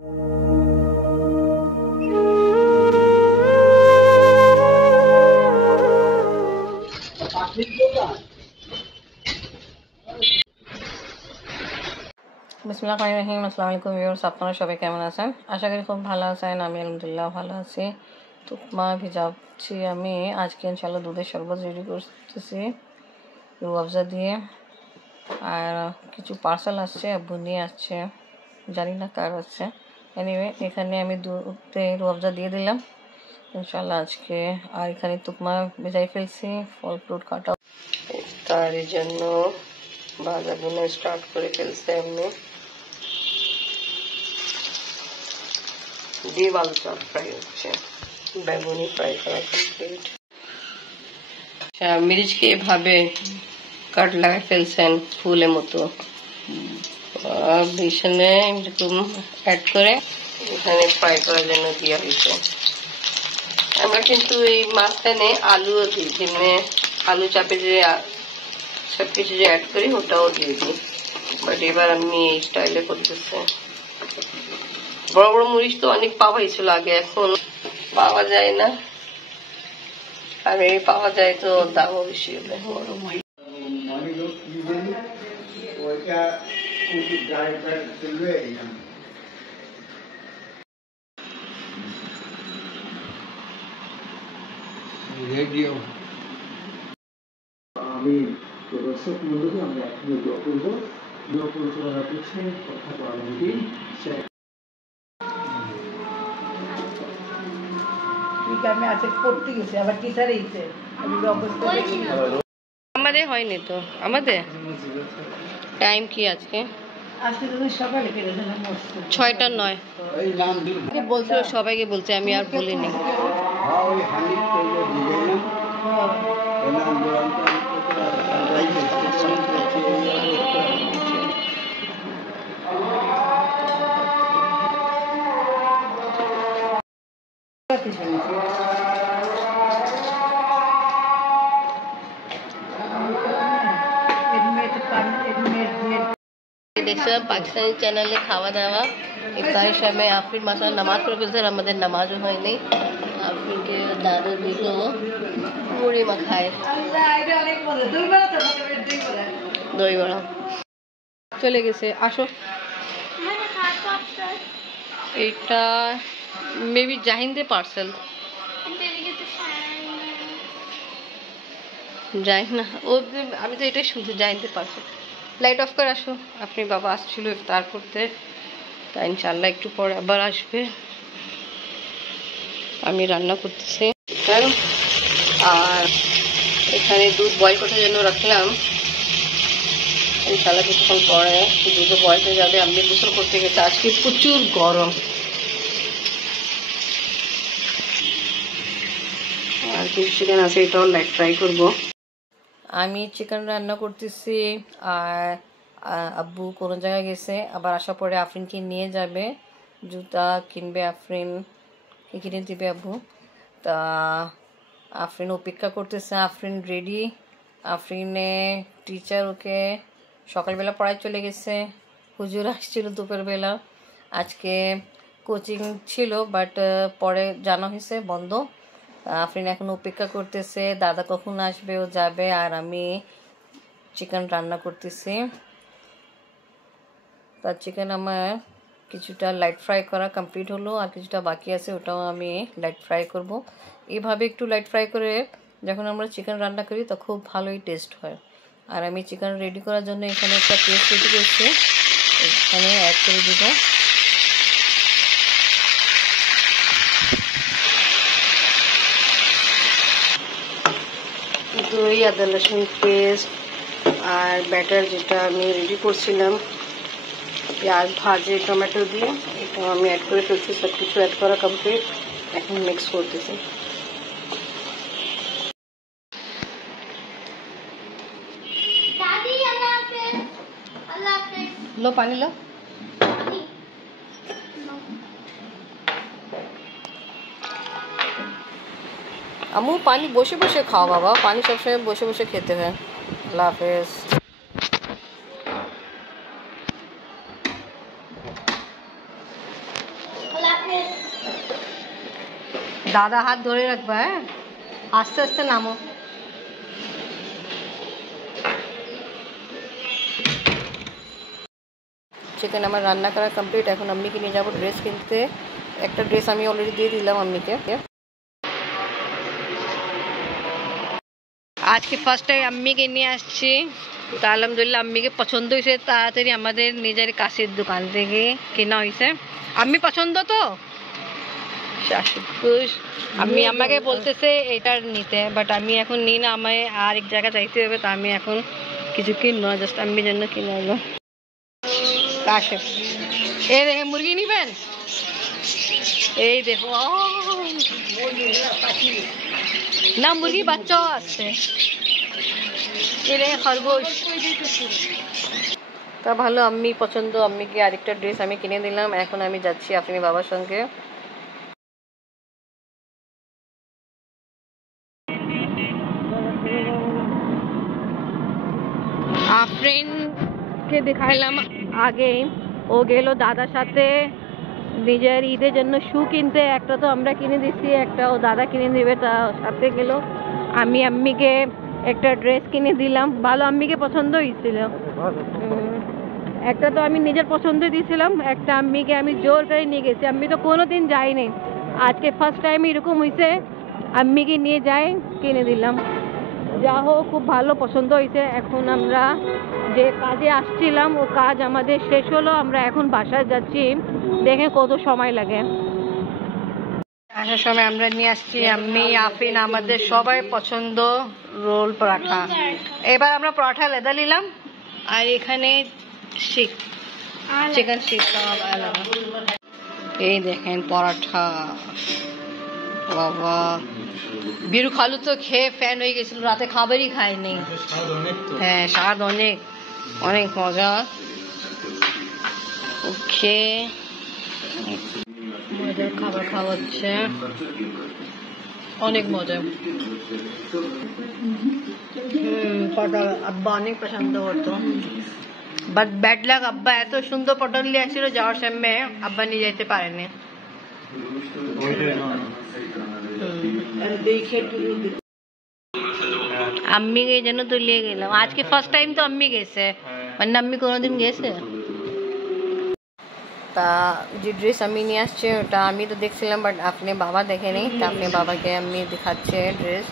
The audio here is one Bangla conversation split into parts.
বিসমিল্লাহিররহমানিররহিম। আসসালামু আলাইকুম ভিউয়ার্স, আপনারা সবাই কেমন আছেন? আশা করি খুব ভালো আছেন। আমি আলহামদুলিল্লাহ ভালো আছি। তুকমা ভিজাচ্ছি আমি আজকে ইনশাআল্লাহ। দুধের শরবত রেডি করতেছি রুয়াবজা দিয়ে। আর কিছু পার্সেল আসছে, আব্বু নিয়ে আসছে, জানি না কার আছে। এনিওয়ে এখানে আমি দুধে রুয়াবজা দিয়ে দিলাম ইনশাআল্লাহ আজকে। আর এখানে তুকমা ভেজাই ফেলছি, ফল ফ্রুট কাটা। তার জন্য ভাজা বোনা স্টার্ট করে ফেলছে এমনি। ডিম আলু চপ ফ্রাই হচ্ছে, বেগুনি ফ্রাই করা কমপ্লিট। মিরিচকে এভাবে কাট লাগাই ফেলছেন ফুলের মতো, বেসনে এরকম অ্যাড করে এখানে ফ্রাই করার জন্য দেওয়া হয়েছে। আমরা কিন্তু এই মাঝখানে আলুও দিই, যেমনি আলু চাপে যে সবকিছু যে অ্যাড করি ওটাও দিয়ে দিই, বাট এবার আমি এই স্টাইলে করতেছি। বড় বড় মরিচ তো অনেক পাওয়া হয়েছিল আগে, এখন পাওয়া যায় না। আর এই পাওয়া যায় তো দামও বেশি হবে। বড় মরিচ আমি দর্শক মন্ডলী, আমরা এখন দোয়া করব। দোয়া পরিচালনা করছেন কথা আলমগীর শেখ। আমি আজকে পড়তে গেছি, আবার টিচার এইছে আমাদের হয়নি তো। আমাদের টাইম কি আজকে? আজকে তুমি সকালে কেটে দিলাম 6টা 9 বলছিল, সবাইকে বলছে, আমি আর বলিনি। দেখছিলাম পাকিস্তানি চ্যানেলে খাওয়া দাওয়া। ইফতারের সময় আফরিন মাসাল্লাহ নামাজ পড়ে ফেলছে, আমাদের নামাজও হয়নি। আফরিনকে দাদু দিল মুড়ি মাখায়, দই বড়া চলে গেছে। আসো, এইটা মেবি জাহিন্দে পার্সেল, যাই না ও, আমি তো এটাই শুনছি জাহিন্দে পার্সেল। লাইট অফ করে আসো। আপনি বাবা আসছিল ইফতার করতে, তাই ইনশাল্লাহ একটু পরে আবার আসবে। আমি রান্না করতেছি আর এখানে দুধ বয়েল করার জন্য রাখলাম। ইনশাল্লাহ কিছুক্ষণ পরে দুধ বয়েল হয়ে যাবে। আমি গোসল করতে গেছি, আজকে প্রচুর গরম। আর কিছু চিকেন আছে, এটাও লাইট ফ্রাই করবো। আমি চিকেন রান্না করতেছি আর আব্বু কোনো জায়গায় গেছে, আবার আসার পরে আফরিনকে নিয়ে যাবে, জুতা কিনবে, আফরিন কিনে দিবে আব্বু। তা আফরিন অপেক্ষা করতেছে, আফরিন রেডি। আফরিনে টিচার ওকে সকালবেলা পড়ায় চলে গেছে, হুজুর আসছিল দুপুরবেলা। আজকে কোচিং ছিল, বাট পরে জানা হয়েছে বন্ধ। আফরিন এখন অপেক্ষা করতেছে দাদা কখন আসবে, ও যাবে। আর আমি চিকেন রান্না করতেছি। তার চিকেন আমার কিছুটা লাইট ফ্রাই করা কমপ্লিট হলো, আর কিছুটা বাকি আছে, ওটাও আমি লাইট ফ্রাই করব। এইভাবে একটু লাইট ফ্রাই করে যখন আমরা চিকেন রান্না করি তো খুব ভালোই টেস্ট হয়। আর আমি চিকেন রেডি করার জন্য এখানে একটা পেস্ট রেডি করছি, এখানে অ্যাড করে দেবো। দই, আদা রসুন পেস্ট আর ব্যাটার যেটা আমি রেডি করছিলাম পেঁয়াজ ভাজে টমেটো দিয়ে, এটা আমি অ্যাড করে ফেলছি। সব কিছু অ্যাড করা কমপ্লিট, এখন মিক্স করতেছি। লো পানি লো। আম্মু পানি বসে বসে খাও বাবা, পানি সবসময় বসে বসে খেতে হয়। আল্লাহ হাফেজ। দাদা হাত ধরে রাখবা, হ্যাঁ, আস্তে আস্তে নামো। চিকেন আমার রান্না করা কমপ্লিট। এখন আম্মিকে নিয়ে যাবো ড্রেস কিনতে। একটা ড্রেস আমি অলরেডি দিয়ে দিলাম আম্মিকে। আজকে ফার্স্ট টাইম আম্মিকে নিয়ে আসছি, তো আলহামদুলিল্লাহ আম্মিকে পছন্দ হয়েছে। তাড়াতাড়ি আমাদের নিজের কাছের দোকান থেকে কেনা হয়েছে। আম্মি পছন্দ তো খুশ। আমি আমাকে বলতেছে এটার নিতে, বাট আমি এখন নিই না, আমায় আর এক জায়গায় যাইতে হবে। তো আমি এখন কিছু কিনবো না, জাস্ট আম্মির জন্য কিনে হলো। কাশেপ এ দেখে মুরগি নিবেন, এই দেখো না মুরগি বাচ্চাও আছে, এ দেখে খরগোশ। তা ভালো, আম্মি পছন্দ, আম্মিকে আরেকটা ড্রেস আমি কিনে দিলাম। এখন আমি যাচ্ছি আপনি বাবার সঙ্গে। আফরিনকে দেখাইলাম আগে, ও গেল দাদার সাথে নিজের ঈদের জন্য শু কিনতে। একটা তো আমরা কিনে দিচ্ছি, একটা ও দাদা কিনে দিবে, তার সাথে গেল। আমি আম্মিকে একটা ড্রেস কিনে দিলাম, ভালো, আম্মিকে পছন্দ হয়েছিল। একটা তো আমি নিজের পছন্দ দিয়েছিলাম, একটা আম্মিকে আমি জোর করে নিয়ে গেছি। আম্মি তো কোনোদিন যায়নি, আজকে ফার্স্ট টাইম এরকম হয়েছে, আম্মিকে নিয়ে যাই, কিনে দিলাম। যা হোক, খুব ভালো পছন্দ হয়েছে। এখন আমরা যে কাজে আসছিলাম ও কাজ আমাদের শেষ হলো, আমরা এখন বাসায় যাচ্ছি। দেখে কত সময় লাগে। আসার সময় আমরা নিয়ে আসছি আম্মি আফরিন আমাদের সবাই পছন্দ রোল পরাঠা। এবার আমরা পরাঠা লেদা নিলাম, আর এখানে শিক চিকেন শিক আলাদা। এই দেখেন পরাঠা, বাবা বিরু খালু তো খেয়ে ফ্যান হয়ে গেছিল, রাতে খাবারই খায়নি। হ্যাঁ, স্বাদ অনেক, অনেক মজা। ওকে, মজার খাবার খাওয়াচ্ছে, অনেক মজা। পটল আব্বা অনেক পছন্দ করতো, বাট ব্যাড লাক, আব্বা এত সুন্দর পটল নিয়ে আসছিল, যাওয়ার সামনে আব্বা নিয়ে যেতে পারেনি। আম্মিকে এই জন্য তো নিয়ে গেলাম, আজকে ফার্স্ট টাইম তো আম্মি গেছে, মানে আম্মি কোনোদিন গেছে। তা যে ড্রেস আমি নিয়ে আসছে ওটা আমি তো দেখছিলাম, বাট আপনি বাবা দেখেনি, তা আপনি বাবাকে আমি দেখাচ্ছে ড্রেস।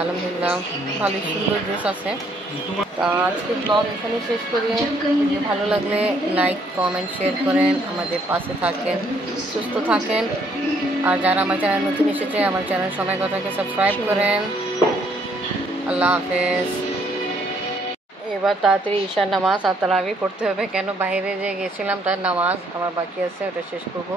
আলহামদুলিল্লাহ ভালোই সুন্দর ড্রেস আছে। তা আজকে ব্লগ এখানে শেষ করি। ভিডিও ভালো লাগলে লাইক কমেন্ট শেয়ার করেন, আমাদের পাশে থাকেন, সুস্থ থাকেন। আর যারা আমার চ্যানেল নতুন এসেছে, আমার চ্যানেল সময় কথাকে সাবস্ক্রাইব করেন। আল্লাহ হাফেজ। এবার তাড়াতাড়ি ঈশার নামাজ আর তারাবি পড়তে হবে, কেন বাইরে যে গেছিলাম তার নামাজ আমার বাকি আছে, ওটা শেষ করবো।